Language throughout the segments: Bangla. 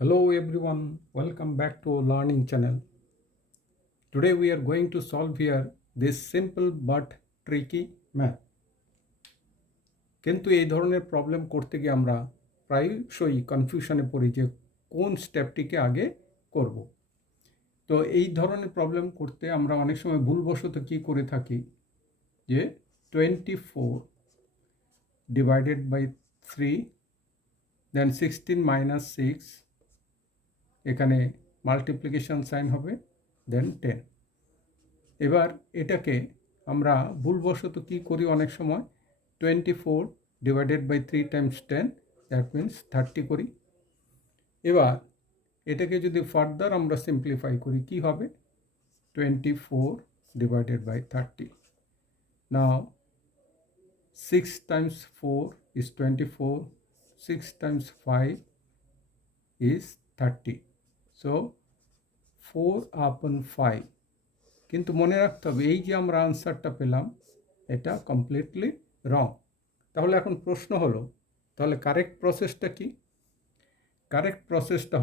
Hello everyone, welcome back to our learning channel. Today we are going to solve here this simple but tricky math. কিন্তু এই ধরনের প্রবলেম করতে গিয়ে আমরা প্রায়শই কনফিউশনে পড়ি যে কোন স্টেপটিকে আগে করব। তো এই ধরনের প্রবলেম করতে আমরা অনেক সময় ভুলবশত কি করে থাকি যে 24 ডিভাইডেড বাই 3 দেন 16 মাইনাস 6 এখানে মাল্টিপ্লিকেশন সাইন হবে দেন 10। এবার এটাকে আমরা ভুলবশত কি করি অনেক সময় 24 divided by 3 times 10 that means 30 করি। এবার এটাকে যদি ফার্দার আমরা সিম্পলিফাই করি কি হবে 24 divided by 30। Now 6 times 4 is 24, 6 times 5 is 30, so 4 upon 5। কিন্তু মনে রাখতে হবে এই যে আমরা আনসারটা পেলাম এটা কমপ্লিটলি রং। তাহলে এখন প্রশ্ন হলো তাহলে কারেক্ট প্রসেসটা কি? কারেক্ট প্রসেসটা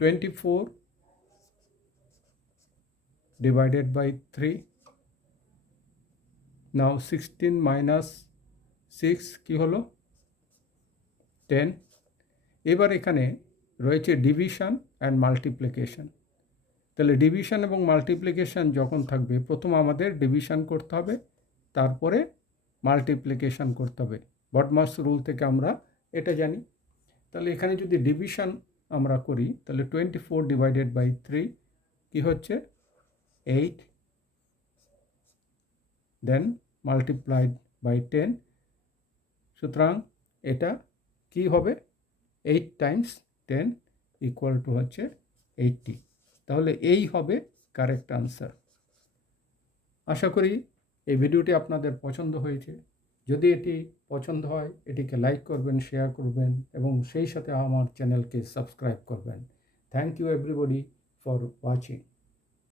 24 ডিভাইডেড বাই 3, নাও 16 মাইনাস 6 কি হলো 10। এবার এখানে রয়েছে ডিভিশন অ্যান্ড মাল্টিপ্লিকেশন। তাহলে ডিভিশন এবং মাল্টিপ্লিকেশন যখন থাকবে প্রথম আমাদের ডিভিশন করতে হবে, তারপরে মাল্টিপ্লিকেশন করতে হবে। বটমাস রুল থেকে আমরা এটা জানি। তাহলে এখানে যদি ডিভিশন আমরা করি তাহলে 24 ডিভাইডেড বাই 3 কি হচ্ছে 8, দেন মাল্টিপ্লাইড বাই 10। সুতরাং এটা কি হবে 8 টাইমস 10 ইকুয়াল টু হচ্ছে 80। তাহলে এই হবে কারেক্ট আনসার। আশা করি এই ভিডিওটি আপনাদের পছন্দ হয়েছে। যদি এটি পছন্দ হয় এটিকে লাইক করবেন, শেয়ার করবেন এবং সেই সাথে আমার চ্যানেলকে সাবস্ক্রাইব করবেন। Thank you everybody for watching.